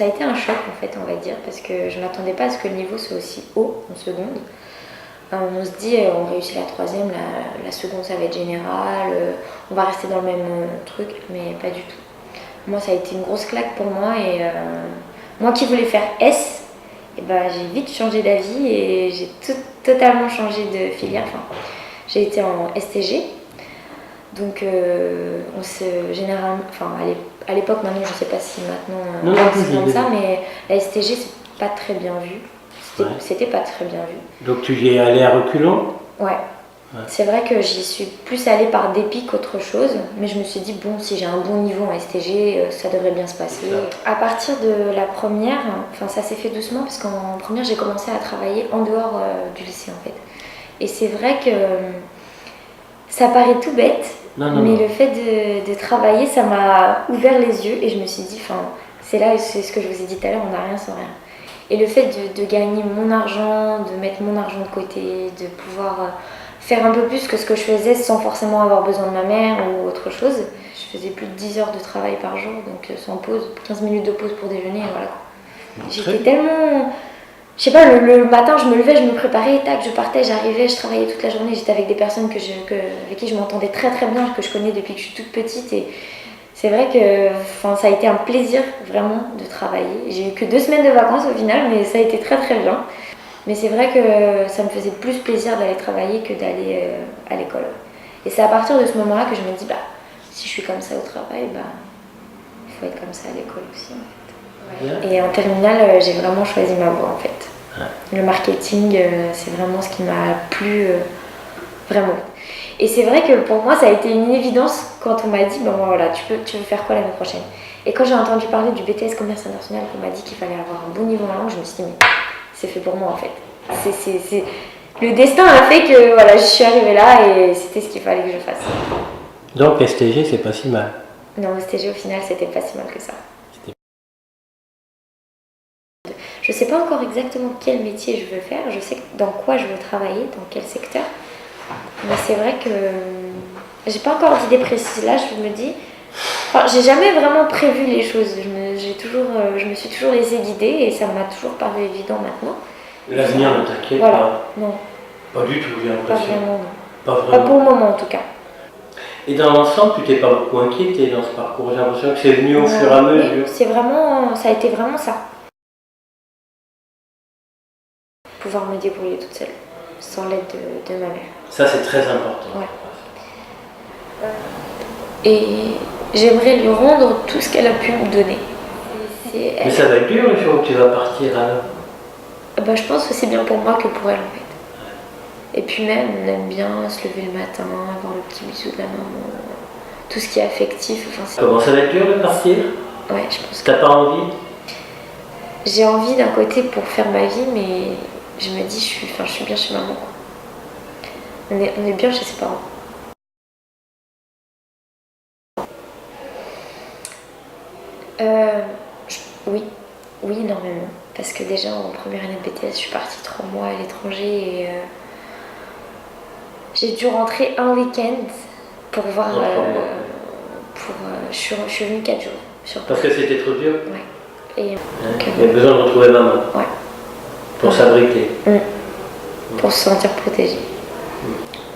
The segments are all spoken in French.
ça a été un choc en fait, on va dire, parce que je m'attendais pas à ce que le niveau soit aussi haut en seconde. On se dit, on réussit la troisième, la seconde ça va être général, on va rester dans le même truc, mais pas du tout. Moi ça a été une grosse claque pour moi et moi qui voulais faire S, et ben, j'ai vite changé d'avis et j'ai totalement changé de filière. Enfin, j'ai été en STG, donc généralement, enfin à l'époque, maintenant je sais pas si maintenant c'est comme ça, mais la STG c'est pas très bien vu. C'était pas très bien vu. Donc tu y es allée à reculons? Ouais. C'est vrai que j'y suis plus allée par dépit qu'autre chose, mais je me suis dit, bon, si j'ai un bon niveau en STG, ça devrait bien se passer. À partir de la première, enfin ça s'est fait doucement, parce qu'en première, j'ai commencé à travailler en dehors du lycée, en fait. Et c'est vrai que ça paraît tout bête, mais le fait de travailler, ça m'a ouvert les yeux, et je me suis dit, enfin, c'est ce que je vous ai dit tout à l'heure, on n'a rien sans rien. Et le fait de gagner mon argent, de mettre mon argent de côté, de pouvoir faire un peu plus que ce que je faisais sans forcément avoir besoin de ma mère ou autre chose. Je faisais plus de 10 heures de travail par jour, donc sans pause, 15 minutes de pause pour déjeuner, et voilà. J'étais tellement... Je sais pas, le matin je me levais, je me préparais, tac, je partais, j'arrivais, je travaillais toute la journée, j'étais avec des personnes avec qui je m'entendais très très bien, que je connais depuis que je suis toute petite, et c'est vrai que ça a été un plaisir vraiment de travailler. J'ai eu que 2 semaines de vacances au final, mais ça a été très très bien. Mais c'est vrai que ça me faisait plus plaisir d'aller travailler que d'aller à l'école. Et c'est à partir de ce moment-là que je me dis, bah, si je suis comme ça au travail, bah, il faut être comme ça à l'école aussi. En fait. Ouais. Et en terminale, j'ai vraiment choisi ma voie en fait. Le marketing, c'est vraiment ce qui m'a plu vraiment. Et c'est vrai que pour moi, ça a été une évidence quand on m'a dit, bon voilà, tu veux faire quoi l'année prochaine? Et quand j'ai entendu parler du BTS Commerce International, qu'on m'a dit qu'il fallait avoir un bon niveau en langue, je me suis dit, mais c'est fait pour moi en fait. Le destin a fait que voilà, je suis arrivée là et c'était ce qu'il fallait que je fasse. Donc STG, c'est pas si mal? Non, STG au final, c'était pas si mal que ça. Je sais pas encore exactement quel métier je veux faire, je sais dans quoi je veux travailler, dans quel secteur. Mais c'est vrai que j'ai pas encore d'idée précise. Là, je me dis... Enfin, j'ai jamais vraiment prévu les choses. Je me suis toujours laissée guider et ça m'a toujours paru évident maintenant. L'avenir ne t'inquiète pas? Non. Pas du tout, j'ai l'impression. Pas vraiment, non. Pas vraiment. Pas pour le moment, en tout cas. Et dans l'ensemble, tu t'es pas beaucoup inquiétée dans ce parcours? J'ai l'impression que c'est venu au fur et à mesure. Oui, ça a été vraiment ça. Pouvoir me débrouiller toute seule, sans l'aide de ma mère. Ça, c'est très important. Ouais. Et j'aimerais lui rendre tout ce qu'elle a pu me donner. Mais ça va être dur le jour où tu vas partir alors? Bah, je pense que c'est bien pour moi que pour elle en fait. Et puis même, on aime bien se lever le matin, avoir le petit bisou de la maman, tout ce qui est affectif. Comment ça va être dur de partir? Ouais, je pense que... T'as pas envie? J'ai envie d'un côté pour faire ma vie, mais je me dis, je suis bien chez maman. On est bien chez ses parents. Oui, énormément. Parce que déjà en première année de BTS, je suis partie 3 mois à l'étranger et j'ai dû rentrer un week-end pour voir. Je suis venue 4 jours. Parce que c'était trop dur? Ouais. Et il y a besoin de retrouver maman. Ouais. Pour s'abriter. Pour se sentir protégée.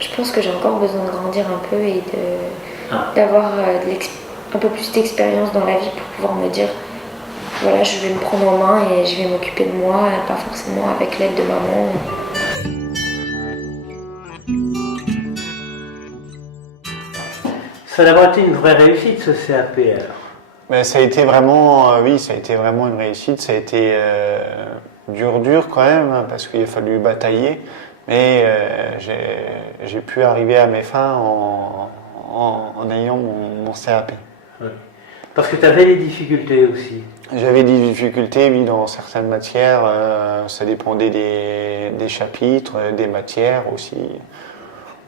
Je pense que j'ai encore besoin de grandir un peu et d'avoir un peu plus d'expérience dans la vie pour pouvoir me dire voilà, je vais me prendre en main et je vais m'occuper de moi, pas forcément avec l'aide de maman. Ça a d'abord été une vraie réussite ce CAP alors? Mais ça a été vraiment, ça a été vraiment une réussite. Ça a été dur quand même parce qu'il a fallu batailler, mais j'ai pu arriver à mes fins en ayant mon CAP. Ouais. Parce que tu avais des difficultés aussi. J'avais des difficultés, oui, dans certaines matières. Ça dépendait des chapitres, des matières aussi.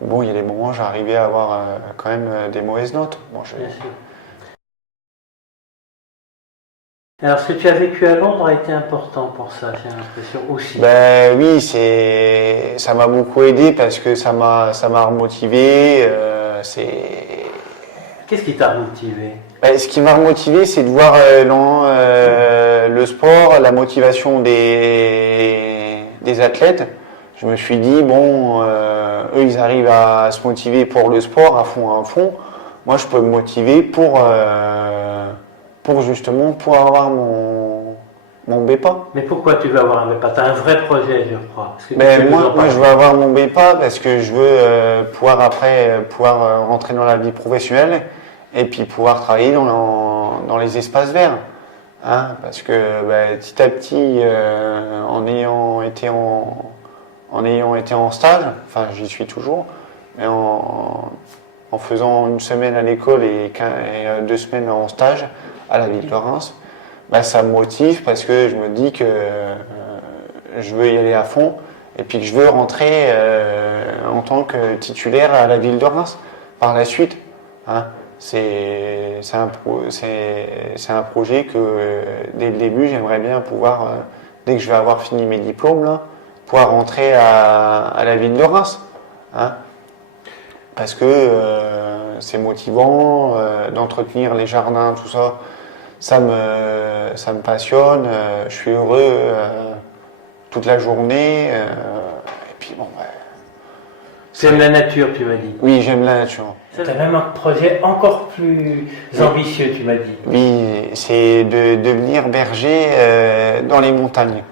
Bon, il y a des moments où j'arrivais à avoir quand même des mauvaises notes. Bon, Bien sûr. Alors, ce que tu as vécu à Londres a été important pour ça, j'ai l'impression aussi. Ben oui, ça m'a beaucoup aidé parce que ça m'a remotivé. Qu'est-ce qui t'a remotivé? Ben, ce qui m'a remotivé, c'est de voir le sport, la motivation des athlètes, je me suis dit, bon, eux, ils arrivent à se motiver pour le sport à fond. Moi, je peux me motiver pour justement pouvoir avoir mon BEPA. Mais pourquoi tu veux avoir un BEPA? Tu as un vrai projet, je crois. Moi, je veux avoir mon BEPA parce que je veux pouvoir rentrer dans la vie professionnelle et puis pouvoir travailler dans les espaces verts. Hein, parce que petit à petit, en ayant été en stage, enfin j'y suis toujours, mais en faisant une semaine à l'école et 2 semaines en stage à la ville de Reims, ça me motive parce que je me dis que je veux y aller à fond et puis que je veux rentrer en tant que titulaire à la ville de Reims par la suite. Hein. C'est un projet que dès le début j'aimerais bien pouvoir, dès que je vais avoir fini mes diplômes, là, pouvoir rentrer à la ville de Reims. Hein. Parce que c'est motivant d'entretenir les jardins, tout ça. Ça me passionne, je suis heureux toute la journée. Et puis bon, tu aimes la nature, tu m'as dit. Oui, j'aime la nature. Tu as même un projet encore plus ambitieux, tu m'as dit. Oui, c'est de devenir berger dans les montagnes.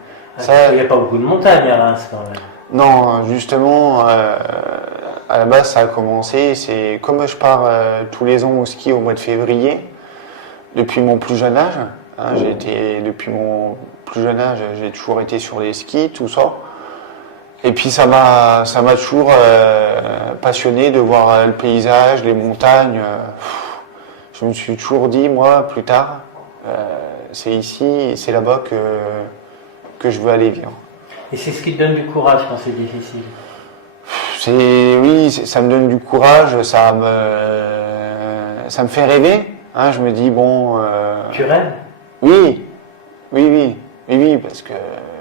Il n'y a pas beaucoup de montagnes à Reims quand même. Non, justement, à la base ça a commencé, c'est comme je pars tous les ans au ski au mois de février, depuis mon plus jeune âge, hein, depuis mon plus jeune âge, j'ai toujours été sur les skis, tout ça. Et puis ça m'a toujours passionné de voir le paysage, les montagnes. Je me suis toujours dit, moi, plus tard, c'est ici, c'est là-bas que je veux aller vivre. Et c'est ce qui te donne du courage quand c'est difficile? Oui, ça me donne du courage, ça me fait rêver. Hein, je me dis, bon... Tu rêves? Oui, parce que...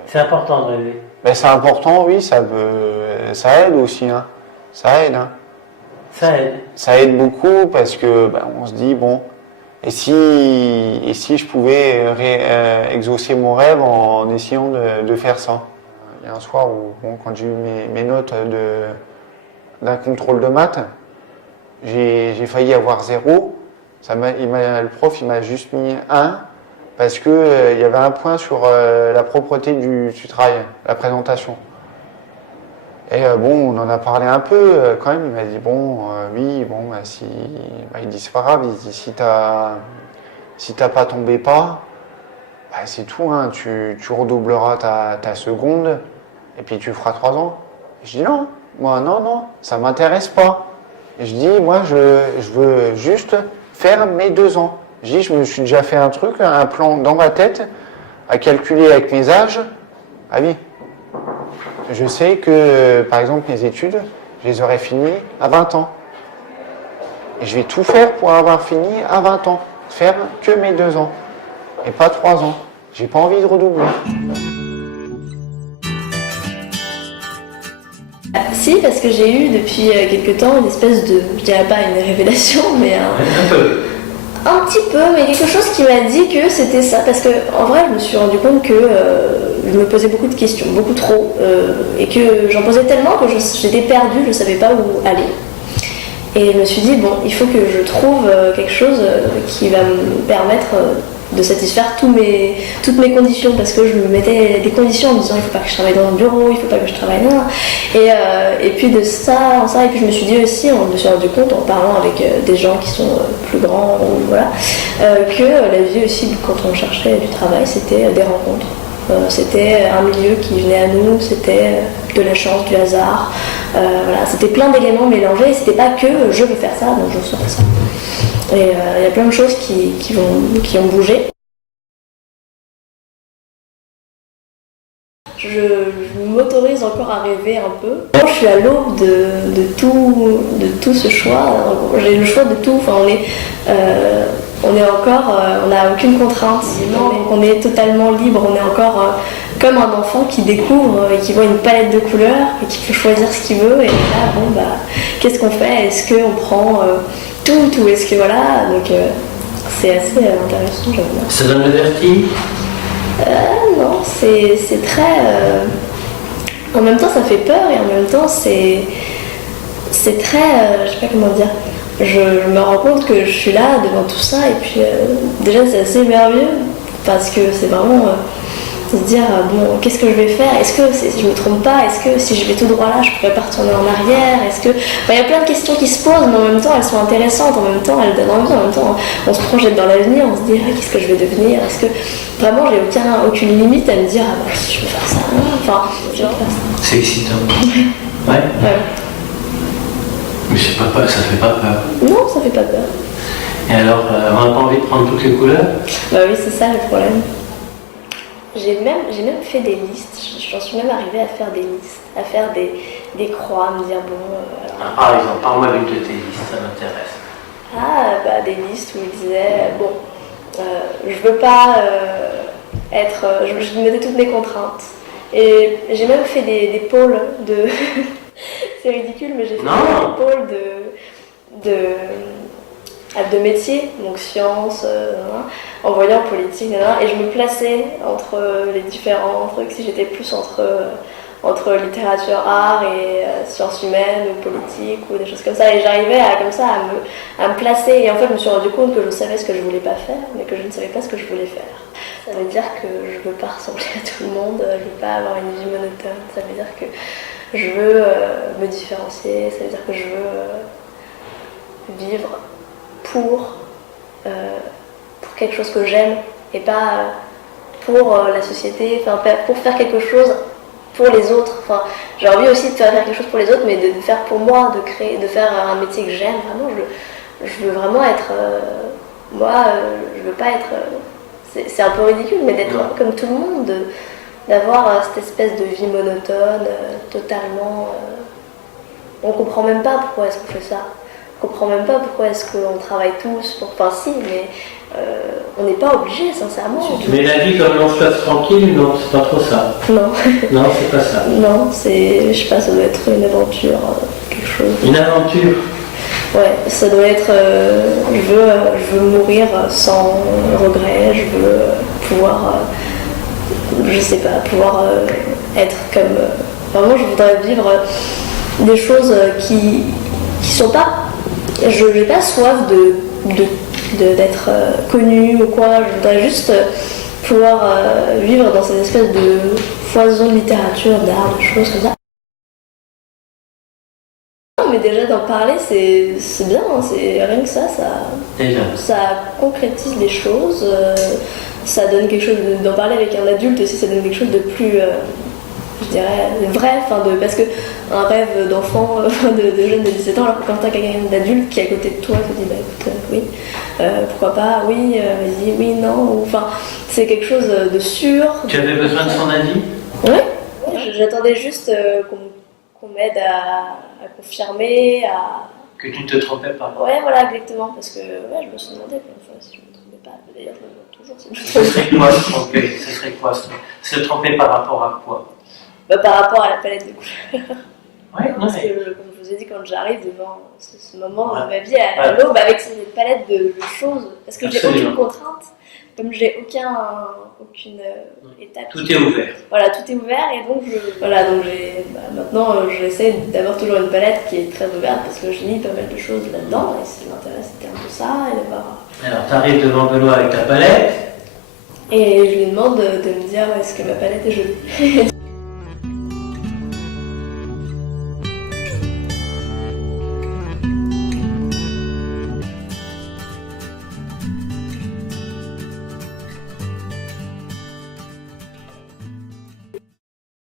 C'est important de rêver. C'est important, oui, ça aide aussi. Hein. Ça aide. Hein. Ça aide beaucoup parce que on se dit, bon, et si je pouvais exaucer mon rêve en essayant de faire ça. Il y a un soir où, quand j'ai eu mes notes d'un contrôle de maths, j'ai failli avoir 0. Le prof il m'a juste mis 1 parce que il y avait un point sur la propreté du travail, la présentation. Et on en a parlé un peu quand même. Il m'a dit il dit c'est pas grave. Il dit si t'as pas ton BEPA, c'est tout. Hein, tu redoubleras ta seconde et puis tu feras 3 ans. Et je dis non, ça m'intéresse pas. Et je dis moi je veux juste faire mes 2 ans. Je me suis déjà fait un plan dans ma tête, à calculer avec mes âges. Ah oui, je sais que, par exemple, mes études, je les aurais finies à 20 ans. Et je vais tout faire pour avoir fini à 20 ans. Faire que mes 2 ans. Et pas 3 ans. J'ai pas envie de redoubler. Si, parce que j'ai eu depuis quelques temps une espèce de, je dirais pas une révélation, mais un petit peu, mais quelque chose qui m'a dit que c'était ça, parce que en vrai je me suis rendu compte que je me posais beaucoup de questions, beaucoup trop, et que j'en posais tellement que j'étais perdue, je savais pas où aller. Et je me suis dit il faut que je trouve quelque chose qui va me permettre de satisfaire toutes mes conditions, parce que je me mettais des conditions en me disant il faut pas que je travaille dans un bureau, il faut pas que je travaille là, et puis de ça en ça, et puis je me suis dit aussi, on me suis rendu compte en parlant avec des gens qui sont plus grands, que la vie aussi quand on cherchait du travail c'était des rencontres. C'était un milieu qui venait à nous, c'était de la chance, du hasard, c'était plein d'éléments mélangés, c'était pas que je veux faire ça, donc je veux faire ça. Et il y a plein de choses qui ont bougé. Je m'autorise encore à rêver un peu. Je suis à l'aube de tout ce choix. J'ai le choix de tout. Enfin, on n'a aucune contrainte. On est totalement libre. On est encore comme un enfant qui découvre et qui voit une palette de couleurs et qui peut choisir ce qu'il veut. Et là, qu'est-ce qu'on fait? Est-ce qu'on prend tout ou est-ce que donc c'est assez intéressant, j'avoue. Ça donne le vertige? Non, c'est très... En même temps, ça fait peur et en même temps, c'est très... je sais pas comment dire. Je me rends compte que je suis là devant tout ça et puis déjà c'est assez merveilleux parce que c'est vraiment se dire bon, qu'est-ce que je vais faire, est-ce que si je me trompe pas, est-ce que si je vais tout droit là je pourrais pas retourner en arrière, est-ce que il y a plein de questions qui se posent mais en même temps elles sont intéressantes, en même temps elles donnent envie, en même temps on se projette dans l'avenir, on se dit qu'est-ce que je vais devenir, est-ce que vraiment j'ai aucune limite à me dire si je veux faire ça, enfin je vais faire ça. C'est excitant. Ouais. Mais ça fait pas peur. Non, ça fait pas peur. Et alors, on n'a pas envie de prendre toutes les couleurs? Bah oui, c'est ça le problème. J'ai même fait des listes, j'en suis même arrivée à faire des listes, à faire des croix, à me dire bon... alors... Par exemple, parle-moi d'une de tes listes, ça m'intéresse. Des listes où il disait bon, je veux pas être... je mettais toutes mes contraintes. Et j'ai même fait des pôles de... C'est ridicule, mais j'ai fait des pôles de métiers, donc sciences, en voyant politique, et je me plaçais entre les différents trucs, si j'étais plus entre littérature, art et sciences humaines ou politique ou des choses comme ça, et j'arrivais à me placer, et en fait je me suis rendu compte que je savais ce que je voulais pas faire, mais que je ne savais pas ce que je voulais faire. Ça veut dire que je veux pas ressembler à tout le monde, je veux pas avoir une vie monotone, ça veut dire que je veux me différencier, ça veut dire que je veux vivre pour quelque chose que j'aime et pas pour la société, pour faire quelque chose pour les autres. Enfin, j'ai envie aussi de faire quelque chose pour les autres, mais de faire pour moi, de faire un métier que j'aime. Vraiment, je veux vraiment être... je veux pas être... c'est un peu ridicule, mais d'être comme tout le monde, d'avoir cette espèce de vie monotone, totalement... on comprend même pas pourquoi est-ce qu'on fait ça. On comprend même pas pourquoi est-ce qu'on travaille tous pour... Enfin si, mais on n'est pas obligé, sincèrement. Mais la vie comme long fleuve tranquille, non, c'est pas trop ça. Non. Non, c'est pas ça. Non, je sais pas, ça doit être une aventure, quelque chose. Une aventure? Ouais, ça doit être... je veux mourir sans regret, je veux pouvoir... je sais pas, pouvoir être comme... vraiment, je voudrais vivre des choses qui sont pas... Je n'ai pas soif d'être connue ou quoi, je voudrais juste pouvoir vivre dans cette espèce de foison de littérature, d'art, de choses comme ça. Non, mais déjà d'en parler, c'est bien, hein, c'est rien que ça concrétise les choses, ça donne quelque chose d'en parler avec un adulte aussi, ça donne quelque chose de plus... je dirais vrai, parce que un rêve d'enfant, de jeune de 17 ans, alors que quand t'as quelqu'un d'adulte qui est à côté de toi, te dit bah écoute, oui, pourquoi pas, oui, vas-y, oui, non, enfin, c'est quelque chose de sûr. Tu avais besoin de son avis? Oui, j'attendais juste qu'on m'aide à confirmer, à... Que tu ne te trompais pas? Ouais, voilà, exactement, parce que je me suis demandé si je me trompais pas, d'ailleurs je me demande toujours si je me Ce serait quoi se tromper? Ce serait quoi se tromper par rapport à quoi? Par rapport à la palette de couleurs. Ouais, parce que, comme je vous ai dit, quand j'arrive devant ce moment de ma vie à l'aube, avec cette palette de choses, parce que j'ai aucune contrainte, comme j'ai aucune étape. Tout est ouvert. Voilà, tout est ouvert, et donc maintenant j'essaie d'avoir toujours une palette qui est très ouverte, parce que je lis pas mal de choses là-dedans, et ce qui m'intéresse c'était un peu ça, et d'avoir... Alors, tu arrives devant Benoît avec ta palette. Et je lui demande de me dire est-ce que ma palette est jolie.